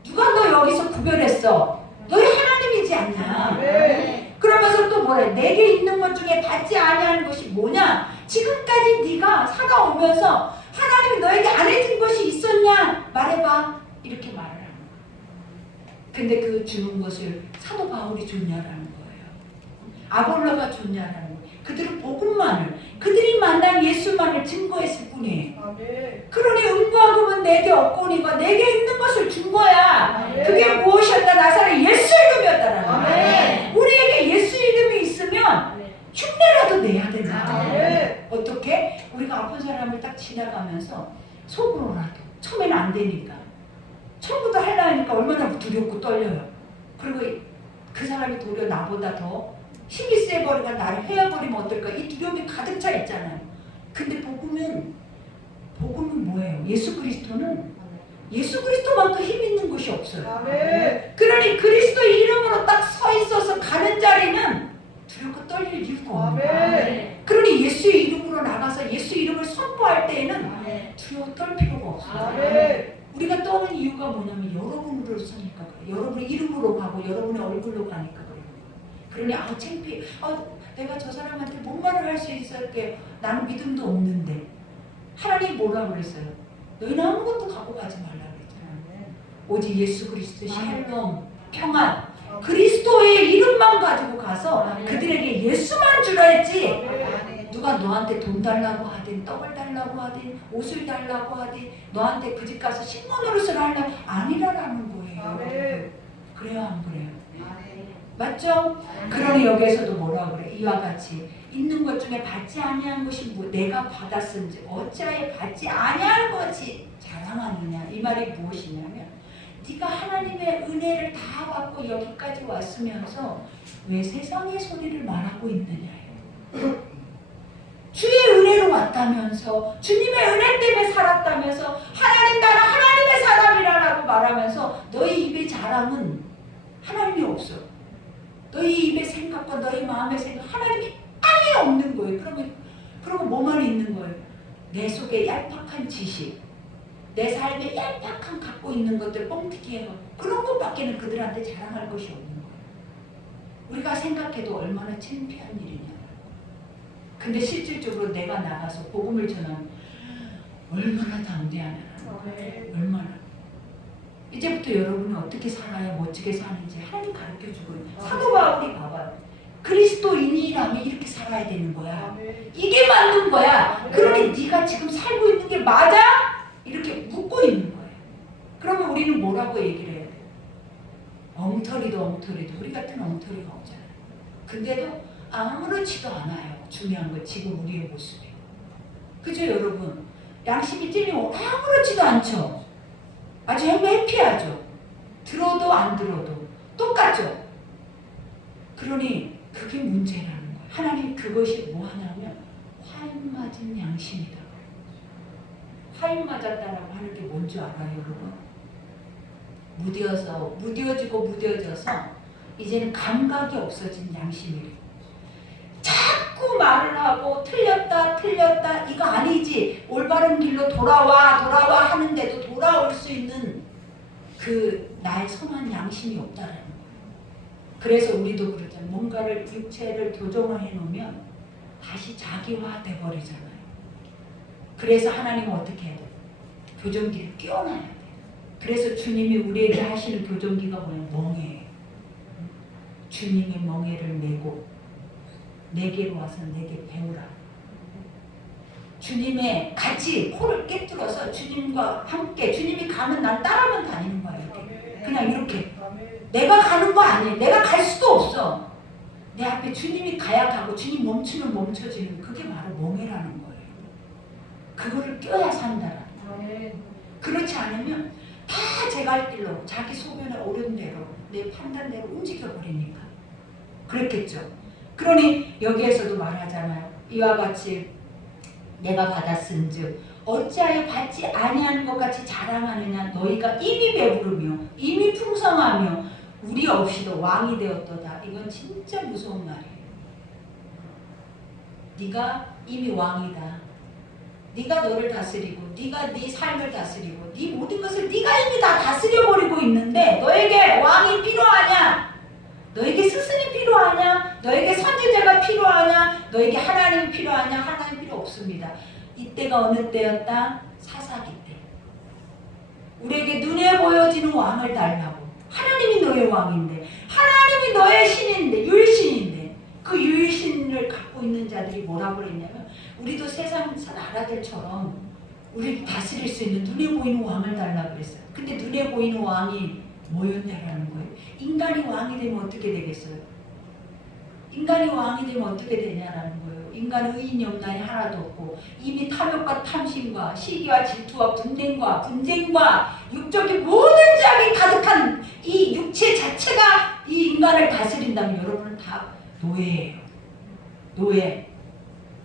누가 너 여기서 구별했어? 너희 하나님이지 않냐? 그러면서 또 뭐래? 내게 있는 것 중에 받지 아니하는 것이 뭐냐? 지금까지 네가 살아오면서 하나님이 너에게 안 해준 것이 있었냐? 말해봐. 이렇게 말을 하는 거예요. 근데 그 주는 것을 사도 바울이 줬냐라는 거예요. 아볼로가 줬냐라는 거예요. 그들은 복음만을, 그들이 만난 예수만을 증거했을 뿐이에요. 그러니 은과 금은 내게 없거니와 내게 있는 것을 준 거야. 그게 무엇이었다? 나사렛 예수 이름이었다라는 거야. 우리에게 예수 이름이 있으면 흉내라도 내야 된다. 어떻게? 우리가 아픈 사람을 딱 지나가면서 속으로라도 처음에는 안 되니까 처음부터 하려니까 얼마나 두렵고 떨려요. 그리고 그 사람이 도리어 나보다 더 힘이 세버리가 나를 헤어버리면 어떨까? 이 두려움이 가득 차 있잖아요. 근데 복음은 뭐예요? 예수 그리스도는 예수 그리스도만큼 힘 있는 곳이 없어요. 그러니 그리스도의 이름으로 딱 서 있어서 가는 자리는 두렵고 떨릴 이유가 없는 거예요. 그러니 예수의 이름으로 나가서 예수 이름을 선포할 때에는 두려워 떨 필요가 없어요. 우리가 떠는 이유가 뭐냐면 여러분으로 서니까 그래요. 여러분의 이름으로 가고 여러분의 얼굴로 가니까 그래요. 그러니 창피해. 내가 저 사람한테 뭔 말을 할 수 있을게. 나는 믿음도 없는데. 하나님 뭐라고 그랬어요? 너희는 아무것도 갖고 가지 말라 그랬잖아요. 오직 예수 그리스도 샬롬, 평안, 그리스도의 이름만 가지고 가서 그들에게 예수만 주라 했지. 누가 너한테 돈 달라고 하든 떡을 달라고 하든 옷을 달라고 하든 너한테 그 집 가서 식모 노릇을 하려 아니라라는 거예요. 그래요 안 그래요? 맞죠? 그러니 여기에서도 뭐라고 그래? 이와 같이 있는 것 중에 받지 아니한 것이 뭐 내가 받았은지 어찌하여 받지 아니할 것이 자랑하느냐? 이 말이 무엇이냐면 네가 하나님의 은혜를 다 받고 여기까지 왔으면서 왜 세상의 소리를 말하고 있느냐예요. 주의 은혜로 왔다면서 주님의 은혜 때문에 살았다면서 하나님 나는 하나님의 사람이라고 말하면서 너희 입의 자랑은 하나님이 없어. 너희 입의 생각과 너희 마음의 생각 하나님이 아예 없는 거예요. 그러면 뭐만 있는 거예요? 내 속에 얄팍한 지식, 내 삶에 얄팍한 갖고 있는 것들 뻥튀기해서 그런 것밖에는 그들한테 자랑할 것이 없는 거예요. 우리가 생각해도 얼마나 창피한 일이냐. 근데 실질적으로 내가 나가서 복음을 전하면 얼마나 담대하냐. 얼마나. 이제부터 여러분은 어떻게 살아야 멋지게 사는지 하나님 가르쳐주고 사도 바울이 봐봐요. 그리스도인이라면 이렇게 살아야 되는 거야. 이게 맞는 거야. 그러니 네가 지금 살고 있는 게 맞아? 이렇게 묻고 있는 거예요. 그러면 우리는 뭐라고 얘기를 해야 돼요? 엉터리도 우리 같은 엉터리가 없잖아요. 근데도 아무렇지도 않아요. 중요한 건 지금 우리의 모습이. 그죠 여러분? 양심이 찔리면 아무렇지도 않죠. 아주 해피하죠. 들어도 안 들어도 똑같죠. 그러니 그게 문제라는 거예요. 하나님 그것이 뭐 하냐면 화인 맞은 양심이다. 화인 맞았다라고 하는 게 뭔지 알아요 여러분? 무뎌져서 이제는 감각이 없어진 양심이래요. 자꾸 말을 하고 틀렸다 이거 아니지 올바른 길로 돌아와 하는데도 돌아올 수 있는 그 나의 선한 양심이 없다라는 거예요. 그래서 우리도 그러잖아요. 뭔가를 육체를 교정해 놓으면 다시 자기화 돼버리잖아요. 그래서 하나님은 어떻게 해야 돼요? 교정기를 끼워놔야 돼요. 그래서 주님이 우리에게 하시는 교정기가 뭐예요? 멍해예요. 주님의 멍해를 내고 내게로 와서 내게 배우라. 주님의 같이 코를 깨뚫어서 주님과 함께 주님이 가면 난 따라만 다니는 거야. 이렇게. 그냥 이렇게. 내가 가는 거 아니에요. 내가 갈 수도 없어. 내 앞에 주님이 가야 가고 주님 멈추면 멈춰지는 그게 바로 멍해라는 거예요. 그거를 껴야 산다라는 거예요. 그렇지 않으면 다 제 갈 길로 자기 소견에 오른 대로 내 판단대로 움직여버리니까 그렇겠죠. 그러니 여기에서도 말하잖아요. 이와 같이 내가 받았은즉 어찌하여 받지 아니하는 것 같이 자랑하느냐. 너희가 이미 배부르며 이미 풍성하며 우리 없이도 왕이 되었도다. 이건 진짜 무서운 말이에요. 네가 이미 왕이다. 네가 너를 다스리고 네가 네 삶을 다스리고 네 모든 것을 네가 이미 다 다스려버리고 있는데 너에게 왕이 필요하냐? 너에게 스승이 필요하냐? 너에게 선지자가 필요하냐? 너에게 하나님이 필요하냐? 하나님 필요 없습니다. 이때가 어느 때였다? 사사기 때. 우리에게 눈에 보여지는 왕을 달라고. 하나님이 너의 왕인데 하나님이 너의 신인데 율신인데 그 율신을 갖고 있는 자들이 뭐라고 그랬냐면 우리도 세상 나라들처럼 우리를 다스릴 수 있는 눈에 보이는 왕을 달라고 그랬어요. 근데 눈에 보이는 왕이 뭐였냐라는 거예요. 인간이 왕이 되면 어떻게 되겠어요? 인간이 왕이 되면 어떻게 되냐라는 거예요. 인간은 의인이 없나니 하나도 없고 이미 탐욕과 탐심과 시기와 질투와 분쟁과 분쟁과 육적인 모든 죄악이 가득한 이 육체 자체가 이 인간을 다스린다면 여러분은 다 노예예요. 노예.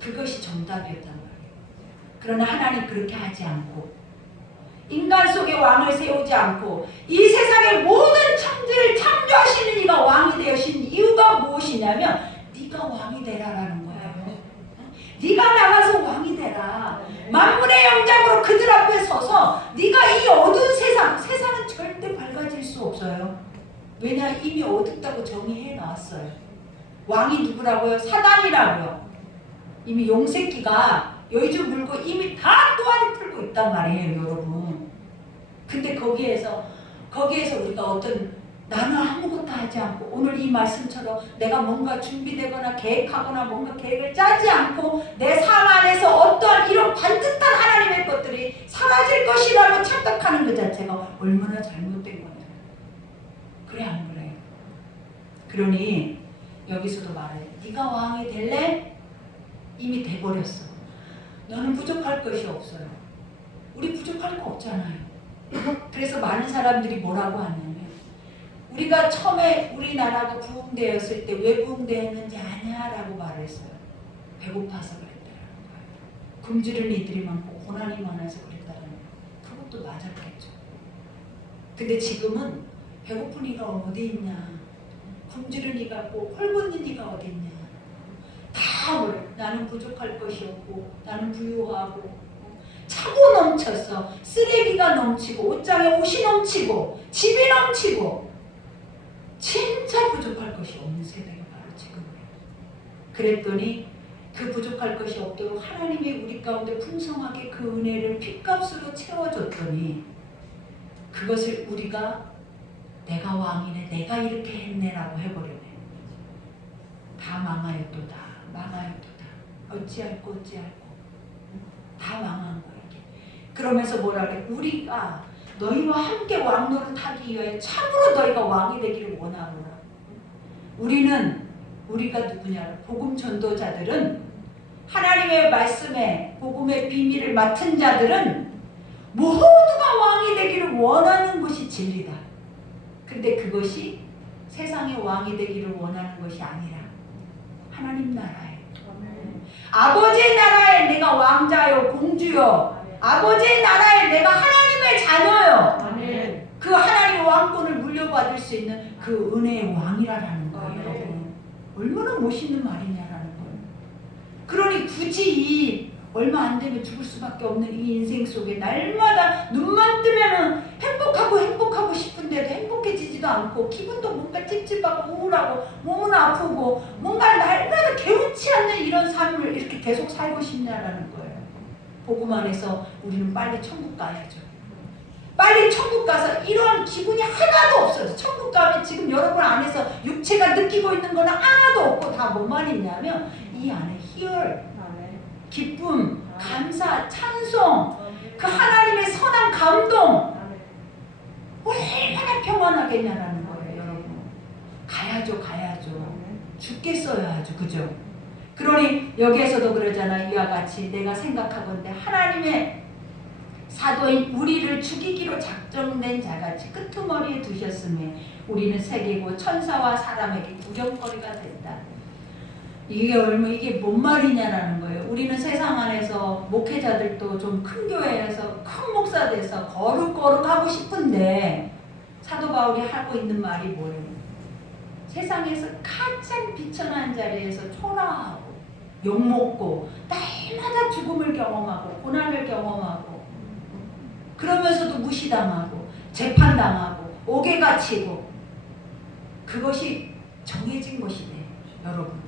그것이 정답이었단 말이에요. 그러나 하나님 그렇게 하지 않고 인간 속에 왕을 세우지 않고 이 세상의 모든 창조를 창조하시는 이가 왕이 되신 이유가 무엇이냐면 네가 왕이 되라라는 거예요. 네가 나가서 왕이 되라. 만물의 영장으로 그들 앞에 서서 네가 이 어두운 세상은 절대 밝아질 수 없어요. 왜냐 이미 어둡다고 정의해 놨어요. 왕이 누구라고요? 사단이라고요. 이미 용새끼가 여의주 물고 이미 다 또아리 풀고 있단 말이에요, 여러분. 근데 거기에서 우리가 나는 아무것도 하지 않고 오늘 이 말씀처럼 내가 뭔가 준비되거나 계획하거나 뭔가 계획을 짜지 않고 내 삶 안에서 어떠한 이런 반듯한 하나님의 것들이 사라질 것이라고 착각하는 것 자체가 얼마나 잘못된 거냐. 그래 안 그래요? 그러니 여기서도 말해요. 네가 왕이 될래? 이미 돼버렸어. 너는 부족할 것이 없어요. 우리 부족할 거 없잖아요. 그래서 많은 사람들이 뭐라고 하냐면 우리가 처음에 우리나라가 부흥되었을 때 왜 부흥되었는지 아냐라고 말을 했어요. 배고파서 그랬다라는 거예요. 굶주린 이들이 많고 고난이 많아서 그랬다라는 거예요. 그것도 맞았겠죠. 근데 지금은 배고픈 이가 어디 있냐, 굶주린 이가 없고 헐벗는 이가 어디 있냐. 다 그래. 나는 부족할 것이 없고 나는 부유하고 차고 넘쳐서 쓰레기가 넘치고 옷장에 옷이 넘치고 집이 넘치고 진짜 부족할 것이 없는 세대가 바로 지금이에요. 그랬더니 그 부족할 것이 없도록 하나님이 우리 가운데 풍성하게 그 은혜를 핏값으로 채워줬더니 그것을 우리가 내가 왕이네 내가 이렇게 했네라고 해버렸네. 다 망하였도다. 망하였도다. 어찌할꼬 다 망한 거예요. 그러면서 뭐라 그래? 우리가 너희와 함께 왕노릇하기 위하여 참으로 너희가 왕이 되기를 원하노라. 우리가 누구냐? 복음 전도자들은 하나님의 말씀에 복음의 비밀을 맡은 자들은 모두가 왕이 되기를 원하는 것이 진리다. 근데 그것이 세상의 왕이 되기를 원하는 것이 아니라 하나님 나라에 아버지의 나라에 내가 왕자요 공주요 아버지의 나라에 내가 하나님의 자녀요. 아멘. 그 하나님의 왕권을 물려받을 수 있는 그 은혜의 왕이라는 거예요. 여러분. 얼마나 멋있는 말이냐라는 거예요. 그러니 굳이 얼마 안 되면 죽을 수밖에 없는 이 인생 속에 날마다 눈만 뜨면은 행복하고 싶은데도 행복해지지도 않고 기분도 뭔가 찝찝하고 우울하고 몸은 아프고 뭔가 날마다 개운치 않는 이런 삶을 이렇게 계속 살고 싶냐라는 거예요. 복음 안에서 우리는 빨리 천국 가야죠. 빨리 천국 가서 이러한 기분이 하나도 없어요. 천국 가면 지금 여러분 안에서 육체가 느끼고 있는 거는 하나도 없고 다 뭐만 있냐면 이 안에 희열, 기쁨, 감사, 찬송, 그 하나님의 선한 감동 얼마나 평안하겠냐라는 거예요. 여러분 가야죠. 죽겠어요 아주. 그죠? 그러니 여기에서도 그러잖아. 이와 같이 내가 생각하건대 하나님의 사도인 우리를 죽이기로 작정된 자같이 끄트머리에 두셨으며 우리는 세계고 천사와 사람에게 구경거리가 된다. 이게 뭔 말이냐라는 거예요. 우리는 세상 안에서 목회자들도 좀 큰 교회에서 큰 목사 돼서 거룩거룩하고 싶은데 사도 바울이 하고 있는 말이 뭐예요? 세상에서 가장 비천한 자리에서 초라하고 욕먹고 날마다 죽음을 경험하고 고난을 경험하고 그러면서도 무시당하고 재판당하고 옥에 갇히고 그것이 정해진 것이네 여러분.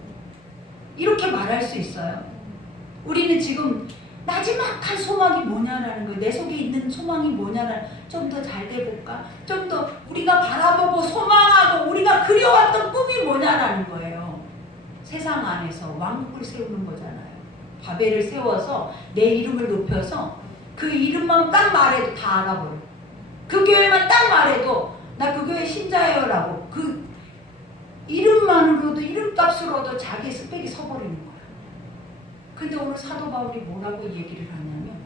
이렇게 말할 수 있어요. 우리는 지금 나지막한 소망이 뭐냐라는 거예요. 내 속에 있는 소망이 뭐냐라는, 좀 더 잘 돼볼까? 좀 더 우리가 바라보고 소망하고 우리가 그려왔던 꿈이 뭐냐라는 거예요. 세상 안에서 왕국을 세우는 거잖아요. 바벨을 세워서 내 이름을 높여서 그 이름만 딱 말해도 다 알아버려. 그 교회만 딱 말해도 나 그 교회 신자예요라고 그 이름만으로도 이름값으로도 자기 스펙이 서버리는 거야. 근데 오늘 사도 바울이 뭐라고 얘기를 하냐면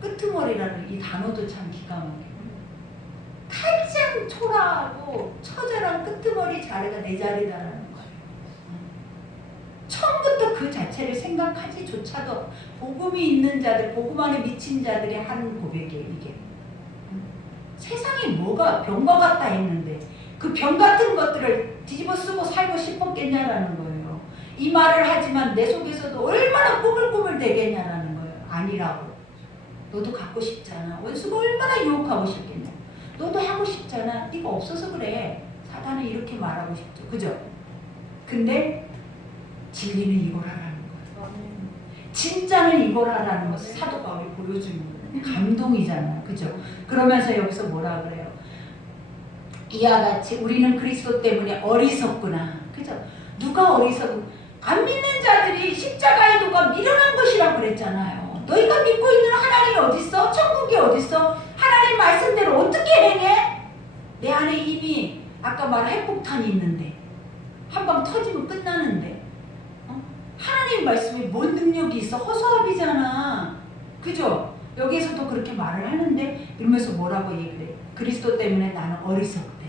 끄트머리라는 이 단어도 참 기가 막혀요. 가장 초라하고 처절한 끄트머리 자리가 내 자리다라는 거예요. 처음부터 그 자체를 생각하지조차도 복음이 있는 자들, 복음 안에 미친 자들이 하는 고백이에요. 이게 세상에 뭐가 병과 같다 했는데 그 병 같은 것들을 뒤집어 쓰고 살고 싶었겠냐라는 거예요. 이 말을 하지만 내 속에서도 얼마나 꾸물꾸물 되겠냐라는 거예요. 아니라고. 너도 갖고 싶잖아. 원수가 얼마나 유혹하고 싶겠냐. 너도 하고 싶잖아. 네가 없어서 그래. 사단은 이렇게 말하고 싶죠. 그죠? 근데 진리는 이걸 하라는 거예요. 진짜는 이걸 하라는 것을 사도 바울이 보여주는 거예요. 감동이잖아요. 그죠? 그러면서 여기서 뭐라 그래요? 이와 같이 우리는 그리스도 때문에 어리석구나. 그죠? 누가 어리석은? 안 믿는 자들이 십자가의 도가 미련한 것이라고 그랬잖아요. 너희가 믿고 있는 하나님이 어딨어? 천국이 어딨어? 하나님 말씀대로 어떻게 행해? 내 안에 이미 아까 말한 핵폭탄이 있는데 한 방 터지면 끝나는데 하나님 말씀에 뭔 능력이 있어? 허수아비잖아. 그죠? 여기에서도 그렇게 말을 하는데 이러면서 뭐라고 얘기해? 그리스도 때문에 나는 어리석대.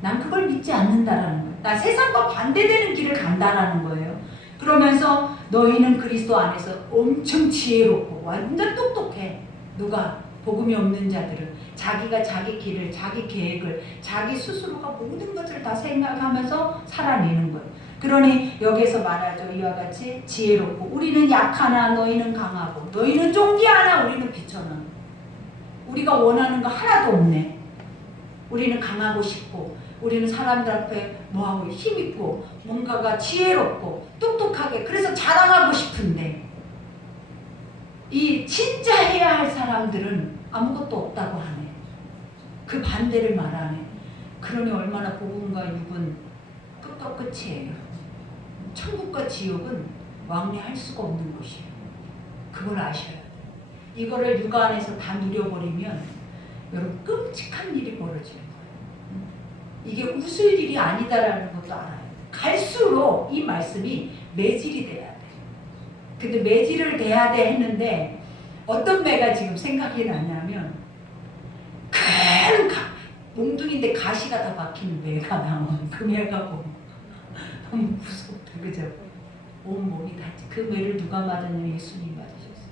난 그걸 믿지 않는다라는 거예요. 나 세상과 반대되는 길을 간다라는 거예요. 그러면서 너희는 그리스도 안에서 엄청 지혜롭고 완전 똑똑해. 누가? 복음이 없는 자들은 자기가 자기 길을, 자기 계획을, 자기 스스로가 모든 것을 다 생각하면서 살아내는 거예요. 그러니 여기서 말하죠. 이와 같이 지혜롭고 우리는 약하나 너희는 강하고 너희는 존귀하나 우리는 비천하나. 우리가 원하는 거 하나도 없네. 우리는 강하고 싶고 우리는 사람들 앞에 뭐하고 힘있고 뭔가가 지혜롭고 똑똑하게 그래서 자랑하고 싶은데 이 진짜 해야 할 사람들은 아무것도 없다고 하네. 그 반대를 말하네. 그러니 얼마나 복음과 육은 끝과 끝이에요. 천국과 지옥은 왕래할 수가 없는 것이에요. 그걸 아셔야 돼요. 이거를 육 안에서 다 누려버리면 여러분 끔찍한 일이 벌어지는 거예요. 이게 웃을 일이 아니다라는 것도 알아요. 갈수록 이 말씀이 매질이 돼야 돼. 근데 매질을 돼야 돼 했는데 어떤 매가 지금 생각이 나냐면 큰 몽둥인데 가시가 다 박힌 매가 나오는 그 매가 보면 너무 무섭다. 그죠? 온몸이 다. 그 매를 누가 맞았냐면 예수님이 맞으셨어요.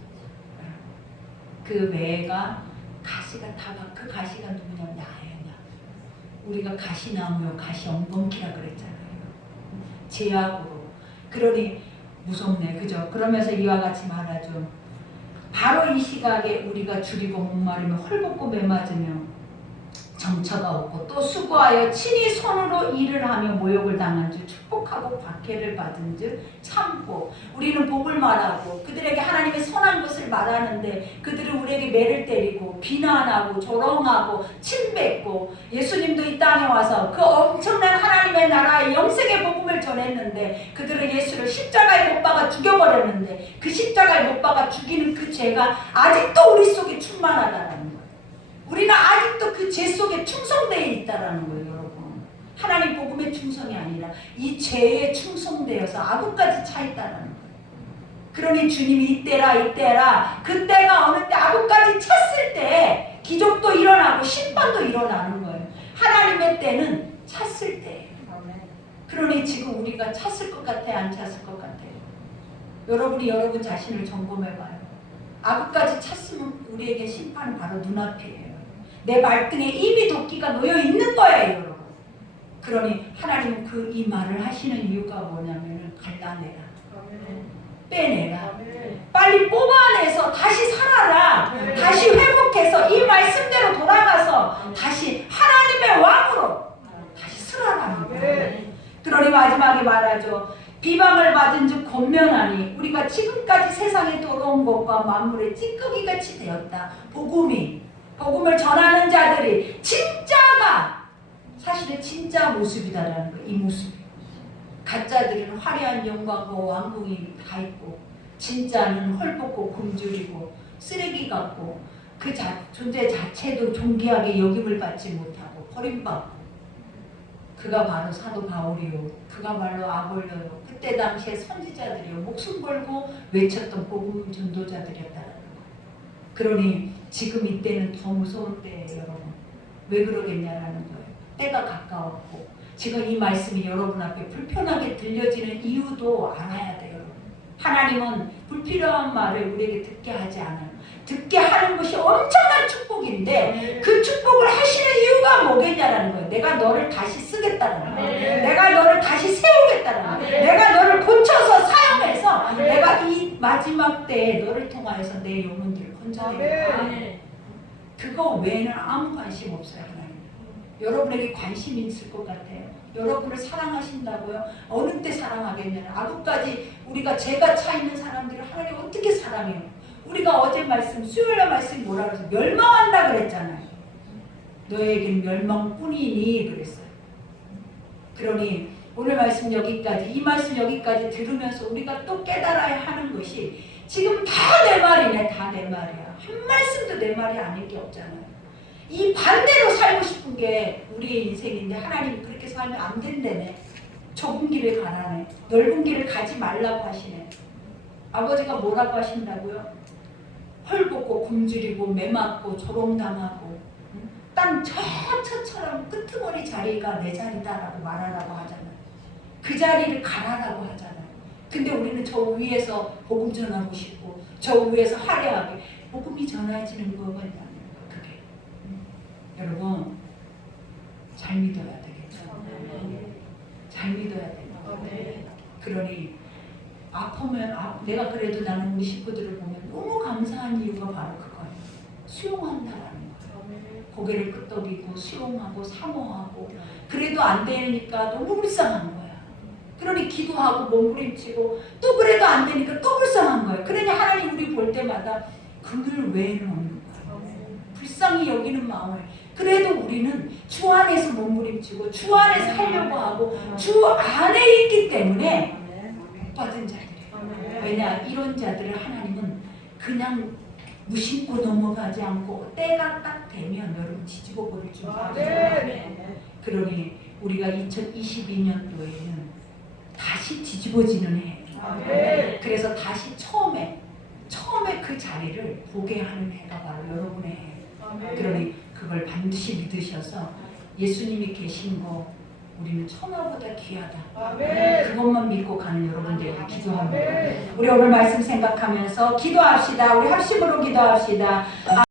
그 매가 가시가 다 박. 그 가시가 누구냐면 나예요. 우리가 가시나무요 가시 엉겅퀴라 그랬잖아요. 제약으로. 그러니 무섭네. 그죠? 그러면서 이와 같이 말하죠. 바로 이 시각에 우리가 줄이고 목마르며 헐벗고 매맞으며 정처가 없고 또 수고하여 친히 손으로 일을 하며 모욕을 당한 줄 축복하고 박해를 받은 줄 참고 우리는 복을 말하고 그들에게 하나님의 선한 것을 말하는데 그들은 우리에게 매를 때리고 비난하고 조롱하고 침뱉고 예수님도 이 땅에 와서 그 엄청난 하나님의 나라의 영생의 복음을 전했는데 그들은 예수를 십자가에 못 박아 죽여버렸는데 그 십자가에 못 박아 죽이는 그 죄가 아직도 우리 속에 충만하다는 거예요. 우리는 아직도 그 죄 속에 충성되어 있다라는 거예요, 여러분. 하나님 복음의 충성이 아니라 이 죄에 충성되어서 아구까지 차 있다는 거예요. 그러니 주님이 이때라 그때가 어느 때 아구까지 찼을 때 기적도 일어나고 심판도 일어나는 거예요. 하나님의 때는 찼을 때예요. 그러니 지금 우리가 찼을 것 같아요? 안 찼을 것 같아요? 여러분이 여러분 자신을 점검해봐요. 아구까지 찼으면 우리에게 심판은 바로 눈앞이에요. 내 발등에 이미 도끼가 놓여 있는 거예요, 여러분. 그러니 하나님은 이 말을 하시는 이유가 뭐냐면 갈라내라, 빼내라, 빨리 뽑아내서 다시 살아라, 다시 회복해서 이 말씀대로 돌아가서 다시 하나님의 왕으로 다시 서라라는 거예요. 그러니 마지막에 말하죠. 비방을 받은 즉 권면하니 우리가 지금까지 세상에 돌아온 것과 만물의 찌꺼기같이 되었다. 복음을 전하는 자들이 진짜가 사실은 진짜 모습이다라는 거예요. 이 모습. 가짜들은 화려한 영광과 왕궁이 다 있고 진짜는 헐벗고 굶주리고 쓰레기 같고 그 존재 자체도 존귀하게 여김을 받지 못하고 버림받고 그가 바로 사도 바울이요. 그가 바로 아볼로요. 그때 당시에 선지자들이요. 목숨 걸고 외쳤던 복음 전도자들이었다는 거예요. 그러니 지금 이때는 더 무서운 때예요, 여러분. 왜 그러겠냐라는 거예요. 때가 가까웠고 지금 이 말씀이 여러분 앞에 불편하게 들려지는 이유도 알아야 돼요. 여러분. 하나님은 불필요한 말을 우리에게 듣게 하지 않아요. 듣게 하는 것이 엄청난 축복인데 그 축복을 하시는 이유가 뭐겠냐라는 거예요. 내가 너를 다시 쓰겠다는 거예요. 내가 너를 다시 세우겠다는 거예요. 내가 너를 고쳐서 사용해서 내가 이 마지막 때에 너를 통하여서 내 영혼들을 건져내겠다. 그거 외에는 아무 관심 없어요. 하나님. 여러분에게 관심이 있을 것 같아요. 여러분을 사랑하신다고요? 어느 때 사랑하겠냐는 아직까지 우리가 죄가 차 있는 사람들을 하나님 어떻게 사랑해요? 우리가 어제 말씀, 수요일날 말씀 뭐라 그랬어요? 멸망한다 그랬잖아요. 너에게는 멸망뿐이니 그랬어요. 그러니 오늘 말씀 여기까지, 이 말씀 여기까지 들으면서 우리가 또 깨달아야 하는 것이 지금 다 내 말이네, 다 내 말이야. 한 말씀도 내 말이 아닌 게 없잖아요. 이 반대로 살고 싶은 게 우리의 인생인데 하나님이 그렇게 살면 안 된다네. 좁은 길을 가라네. 넓은 길을 가지 말라고 하시네. 아버지가 뭐라고 하신다고요? 헐벗고 굶주리고 매맞고 조롱당하고 땅 저처럼 끄트머리 자리가 내 자리다라고 말하라고 하잖아요. 그 자리를 가라라고 하잖아요. 근데 우리는 저 위에서 복음 전하고 싶고 저 위에서 화려하게 복음이 전해지는 거거든요. 그게 여러분 잘 믿어야 되겠죠. 잘 믿어야 돼요. 그러니 아프면 내가 그래도 나는 우리 식구들을 보면 너무 감사한 이유가 바로 그거예요. 수용한다라는 거예요. 고개를 끄덕이고 수용하고 사모하고 그래도 안 되니까 너무 불쌍한 거야. 그러니 기도하고 몸부림치고 또 그래도 안 되니까 또 불쌍한 거예요. 그러니 하나님 우리 볼 때마다 그늘 외에는 없는 거예요. 불쌍히 여기는 마음을. 그래도 우리는 주 안에서 몸부림치고 주 안에서 하려고 하고 주 안에 있기 때문에 받은 자들이에요. 왜냐? 이런 자들을 하나님은 그냥 무심코 넘어가지 않고 때가 딱 되면 여러분 뒤집어 버릴 줄 알아요. 그러니 우리가 2022년도에는 다시 뒤집어지는 해. 그래서 다시 처음에 그 자리를 보게 하는 해가 바로 여러분의 해. 그러니 그걸 반드시 믿으셔서 예수님이 계신 거 우리는 천하보다 귀하다. 그것만 믿고 가는 여러분들에게 기도합니다. 우리 오늘 말씀 생각하면서 기도합시다. 우리 합심으로 기도합시다.